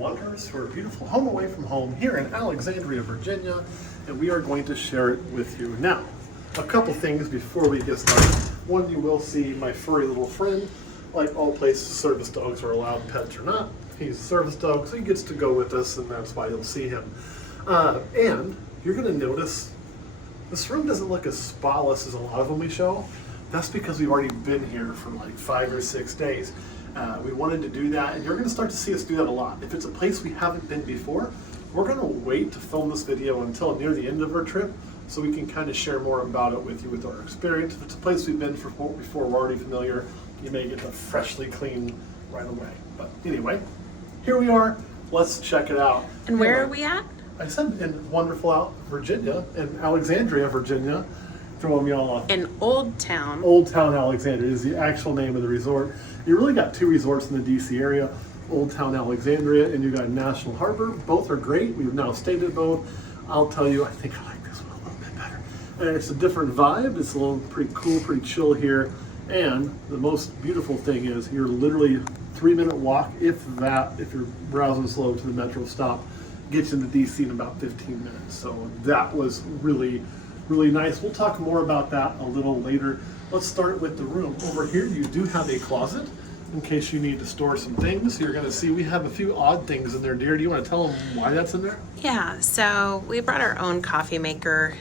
wanderers to our beautiful home away from home here in Alexandria, Virginia, and we are going to share it with you. Now, a couple things before we get started. One, you will see my furry little friend. Like all places, service dogs are allowed, pets or not. He's a service dog, so he gets to go with us, and that's why you'll see him. And you're going to notice this room doesn't look as spotless as a lot of them we show. That's because we've already been here for like 5 or 6 days. We wanted to do that, and you're going to start to see us do that a lot. If it's a place we haven't been before, we're going to wait to film this video until near the end of our trip so we can kind of share more about it with you with our experience. If it's a place we've been before, we're already familiar, you may get the freshly clean right away. But anyway, here we are. Let's check it out. And where are we at? I said in wonderful Virginia, in Alexandria, Virginia. Throwing me all off. In Old Town. Old Town Alexandria is the actual name of the resort. You really got 2 resorts in the DC area, Old Town Alexandria, and you got National Harbor. Both are great. We've now stayed at both. I'll tell you, I think I like this one a little bit better. And it's a different vibe. It's a little pretty cool, pretty chill here. And the most beautiful thing is you're literally 3-minute walk, if that, if you're browsing slow to the metro stop, gets into DC in about 15 minutes. So that was really nice. We'll talk more about that a little later. Let's start with the room. Over here you do have a closet in case you need to store some things. You're going to see we have a few odd things in there. Dear, do you want to tell them why that's in there? Yeah, so we brought our own coffee maker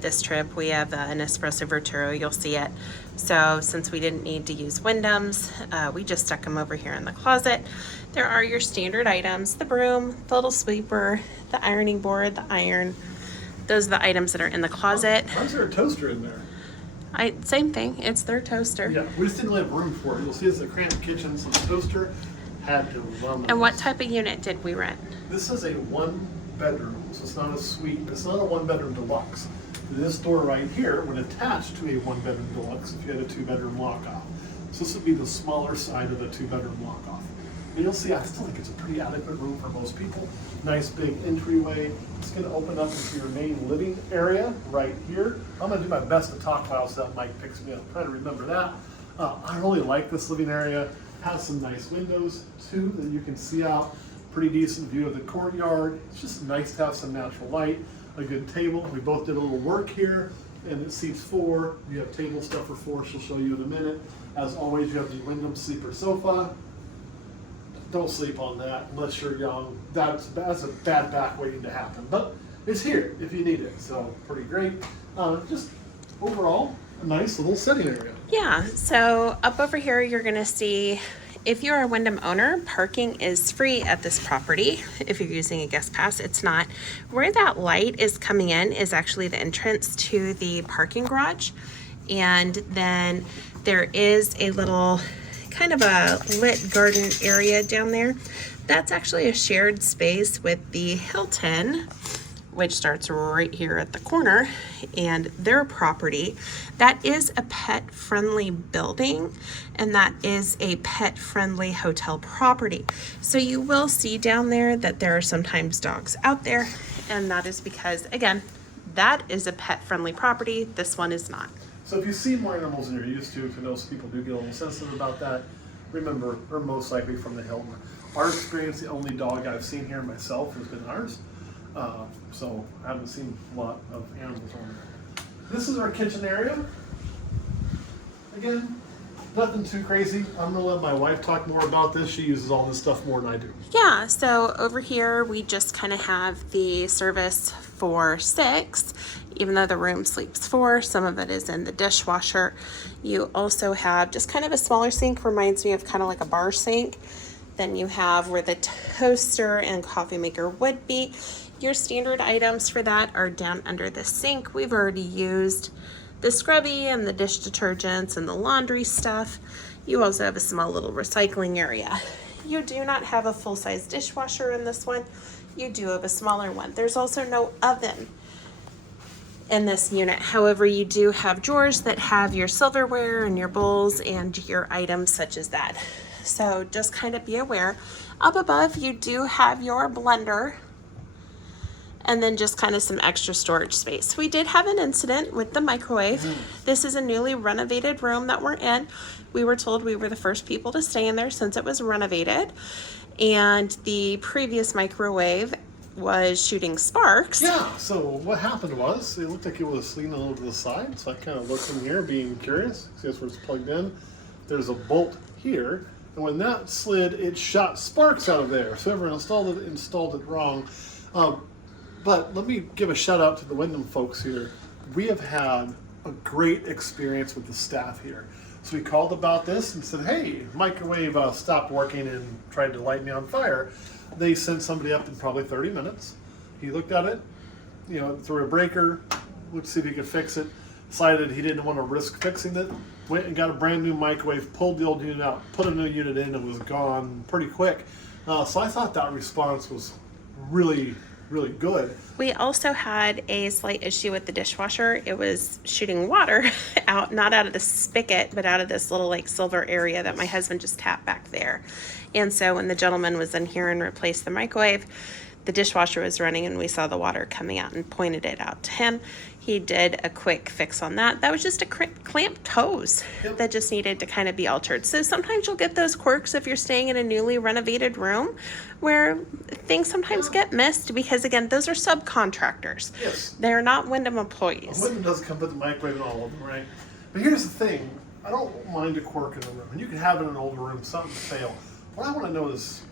this trip. We have an espresso verturo, you'll see it. So since we didn't need to use Wyndham's, we just stuck them over here in the closet. There are your standard items, the broom, the little sweeper, the ironing board, the iron. Those are the items that are in the closet. Why is there a toaster in there? Same thing, it's their toaster. Yeah, we just didn't have room for it. You'll see it's a cramped kitchen, so the toaster had to run. And what type of unit did we rent? This is a 1-bedroom, so it's not a suite. It's not a 1-bedroom deluxe. This door right here would attach to a 1-bedroom deluxe if you had a 2-bedroom lock-off. So this would be the smaller side of the 2-bedroom lock-off. And you'll see, I still think it's a pretty adequate room for most people. Nice big entryway. It's going to open up into your main living area right here. I'm going to do my best to talk while that mic picks me up. Try to remember that. I really like this living area. Has some nice windows too that you can see out. Pretty decent view of the courtyard. It's just nice to have some natural light. A good table. We both did a little work here, and it seats 4. You have table stuff for 4. She'll show you in a minute. As always, you have the Wyndham sleeper sofa. Don't sleep on that unless you're young. That's a bad back waiting to happen, but it's here if you need it. So pretty great. Just overall, a nice little sitting area. Yeah, so up over here you're gonna see, if you're a Wyndham owner, parking is free at this property. If you're using a guest pass, it's not. Where that light is coming in is actually the entrance to the parking garage. And then there is a little kind of a lit garden area down there. That's actually a shared space with the Hilton, which starts right here at the corner, and their property. That is a pet-friendly building, and that is a pet-friendly hotel property. So you will see down there that there are sometimes dogs out there, and that is because, again, that is a pet-friendly property. This one is not. So if you see more animals than you're used to those people do get a little sensitive about that, remember, they're most likely from the Hilton. Our experience, the only dog I've seen here myself has been ours. So I haven't seen a lot of animals on there. This is our kitchen area. Again, nothing too crazy. I'm gonna let my wife talk more about this. She uses all this stuff more than I do. Yeah, so over here we just kind of have the service for 6, even though the room sleeps 4. Some of it is in the dishwasher. You also have just kind of a smaller sink, reminds me of kind of like a bar sink. Then you have where the toaster and coffee maker would be. Your standard items for that are down under the sink. We've already used the scrubby and the dish detergents and the laundry stuff. You also have a small little recycling area. You do not have a full-size dishwasher in this one. You do have a smaller one. There's also no oven in this unit. However, you do have drawers that have your silverware and your bowls and your items such as that. So just kind of be aware. Up above, you do have your blender and then just kind of some extra storage space. We did have an incident with the microwave. This is a newly renovated room that we're in. We were told we were the first people to stay in there since it was renovated. and the previous microwave was shooting sparks. Yeah, so what happened was, it looked like it was leaning a little to the side, so I kind of looked in here, being curious. See, that's where it's plugged in. There's a bolt here, and when that slid, it shot sparks out of there. So whoever installed it wrong. But let me give a shout out to the Wyndham folks here. We have had a great experience with the staff here. So we called about this and said, hey, microwave stopped working and tried to light me on fire. They sent somebody up in probably 30 minutes. He looked at it, you know, threw a breaker, looked to see if he could fix it, decided he didn't want to risk fixing it, went and got a brand new microwave, pulled the old unit out, put a new unit in, and was gone pretty quick. So I thought that response was really, really good. We also had a slight issue with the dishwasher. It was shooting water out, not out of the spigot, but out of this little like silver area that my husband just tapped back there. And so when the gentleman was in here and replaced the microwave, the dishwasher was running and we saw the water coming out and pointed it out to him. He did a quick fix on that. That was just a clamped hose that just needed to kind of be altered. So sometimes you'll get those quirks if you're staying in a newly renovated room where things sometimes get missed because, again, those are subcontractors. Yes. They're not Wyndham employees. Wyndham does come with the microwave and all of them, right? But here's the thing. I don't mind a quirk in a room. And you can have it in an older room, something fail. What I want to know is,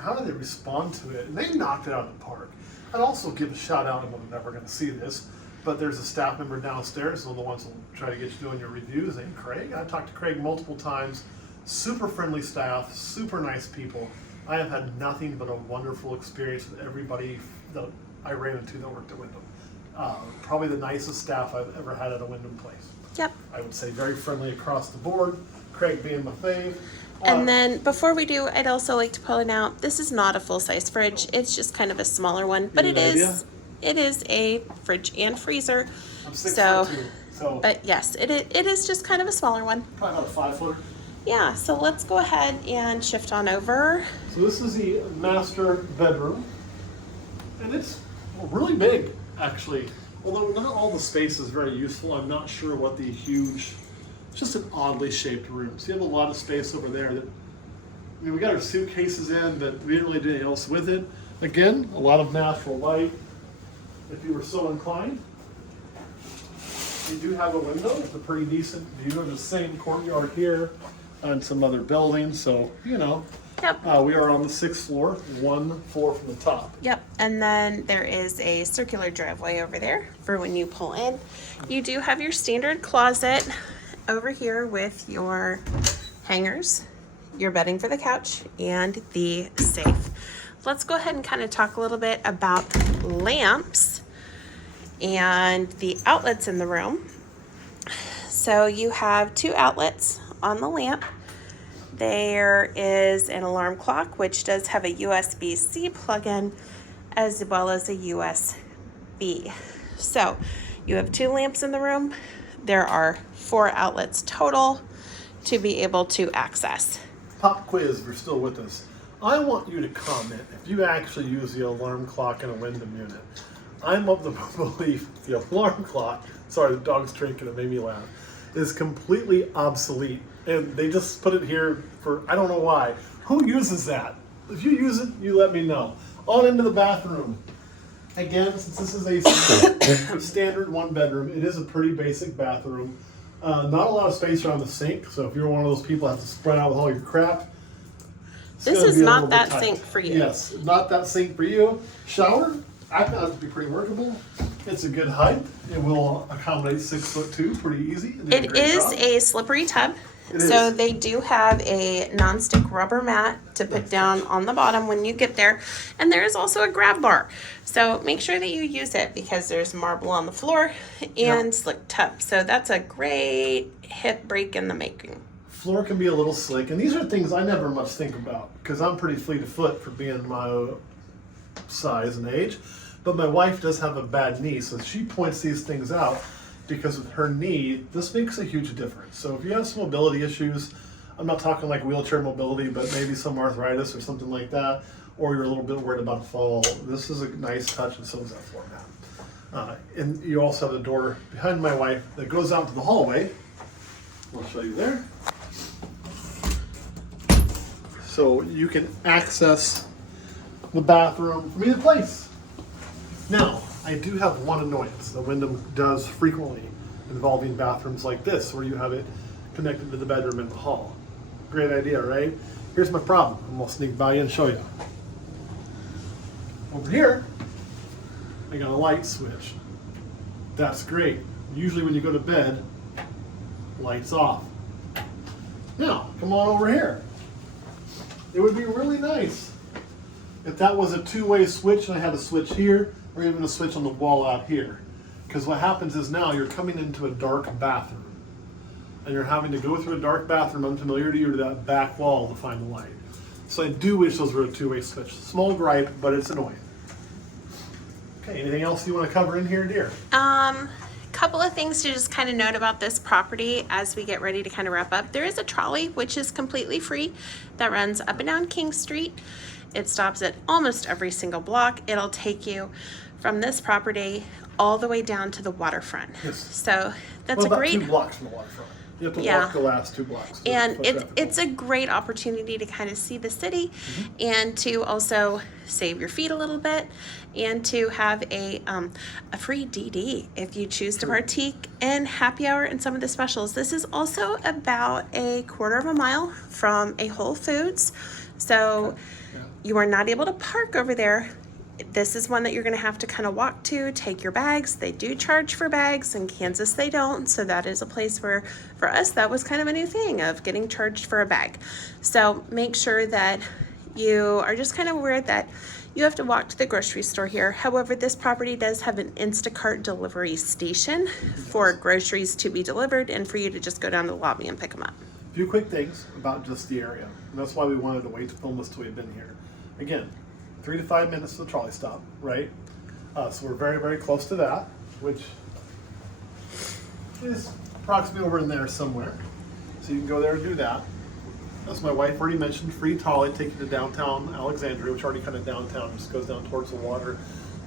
how do they respond to it? And they knocked it out of the park. I'd also give a shout out, and I'm never going to see this, but there's a staff member downstairs, one of the ones who'll try to get you doing your reviews, named Craig. I've talked to Craig multiple times. Super friendly staff, super nice people. I have had nothing but a wonderful experience with everybody that I ran into that worked at Wyndham. Probably the nicest staff I've ever had at a Wyndham place. Yep. I would say very friendly across the board. Craig being my fave. And then before we do, I'd also like to point out, this is not a full-size fridge. It's just kind of a smaller one, but it is a fridge and freezer. I'm 6'2", so But yes, it is just kind of a smaller one. probably about a 5 footer. Yeah, so let's go ahead and shift on over. So this is the master bedroom, and it's really big, actually. Although not all the space is very useful, I'm not sure what the huge. It's just an oddly shaped room. So you have a lot of space over there. That, I mean, we got our suitcases in, but we didn't really do anything else with it. Again, a lot of natural light. If you were so inclined, you do have a window. It's a pretty decent view of the same courtyard here and some other buildings. So, you know, Yep. we are on the 6th floor, 1 floor from the top. Yep, and then there is a circular driveway over there for when you pull in. You do have your standard closet over here with your hangers, your bedding for the couch, and the safe. Let's go ahead and kind of talk a little bit about lamps and the outlets in the room. So you have 2 outlets on the lamp. There is an alarm clock, which does have a USB-C plug-in as well as a USB. So you have 2 lamps in the room. There are 4 outlets total to be able to access. Pop quiz, if you're still with us. I want you to comment if you actually use the alarm clock in a Wyndham unit. I'm of the belief the alarm clock, sorry, the dog's drinking, it made me laugh, is completely obsolete. And they just put it here for, I don't know why. Who uses that? If you use it, you let me know. On into the bathroom. Again, since this is a standard 1 bedroom, it is a pretty basic bathroom. Not a lot of space around the sink, so if you're one of those people that have to spread out with all your crap, This is not that sink for you. Yes, not that sink for you. Shower, I found it to be pretty workable. It's a good height. It will accommodate 6'2", pretty easy. It is a slippery tub. So they do have a nonstick rubber mat to put down on the bottom when you get there. And there is also a grab bar. So make sure that you use it because there's marble on the floor and slick tub. So that's a great hip break in the making. Floor can be a little slick. And these are things I never much think about because I'm pretty fleet of foot for being my size and age. But my wife does have a bad knee, so she points these things out. Because with her knee, this makes a huge difference. So if you have some mobility issues, I'm not talking like wheelchair mobility, but maybe some arthritis or something like that, or you're a little bit worried about a fall, this is a nice touch, and so is that floor mat. And you also have the door behind my wife that goes out to the hallway. I'll show you there. so you can access the bathroom from either place. Now, I do have one annoyance that Wyndham does frequently involving bathrooms like this, where you have it connected to the bedroom in the hall. Great idea, right? Here's my problem. I'm gonna sneak by you and show you. Over here, I got a light switch. That's great. Usually when you go to bed, lights off. Now, come on over here. It would be really nice if that was a two-way switch and I had a switch here or even a switch on the wall out here. Because what happens is now you're coming into a dark bathroom and you're having to go through a dark bathroom unfamiliar to you to that back wall to find the light. So I do wish those were a two-way switch. Small gripe, but it's annoying. Okay, anything else you want to cover in here, dear? Couple of things to just kind of note about this property as we get ready to kind of wrap up. There is a trolley, which is completely free, that runs up and down King Street. It stops at almost every single block. It'll take you from this property all the way down to the waterfront. Yes. So that's Well, a about great 2 blocks from the waterfront. You have to Yeah. walk the last 2 blocks. and it's a great opportunity to kind of see the city and to also save your feet a little bit and to have a free DD if you choose to partake in happy hour and some of the specials. This is also about a quarter of a mile from a Whole Foods, so you are not able to park over there. This is one that you're going to have to kind of walk to, take your bags. They do charge for bags. In Kansas, they don't. So that is a place where, for us, that was kind of a new thing of getting charged for a bag. So make sure that you are just kind of aware that you have to walk to the grocery store here. However, this property does have an Instacart delivery station for groceries to be delivered and for you to just go down to the lobby and pick them up. A few quick things about just the area. And that's why we wanted to wait to film this till we've been here. Again, 3 to 5 minutes to the trolley stop, right? So we're very, very close to that, which is approximately over in there somewhere. So you can go there and do that. As my wife already mentioned, free trolley take you to downtown Alexandria, which already kind of downtown, just goes down towards the water.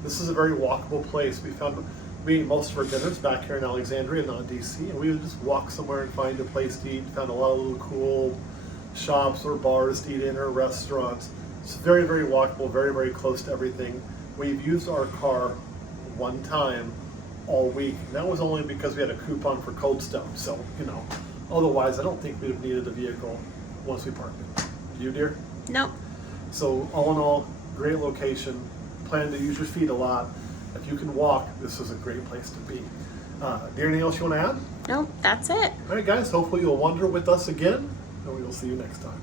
This is a very walkable place. We eat most of our dinners back here in Alexandria, not DC, and we would just walk somewhere and find a place to eat. Found a lot of little cool shops or bars to eat in or restaurants. It's very, very walkable, very, very close to everything. We've used our car one time all week, and that was only because we had a coupon for Cold Stone. So, otherwise I don't think we'd have needed a vehicle once we parked it. You, dear? Nope. So all in all, great location. Plan to use your feet a lot. If you can walk, this is a great place to be. Dear, anything else you want to add? Nope, that's it. All right, guys, hopefully you'll wander with us again, and we will see you next time.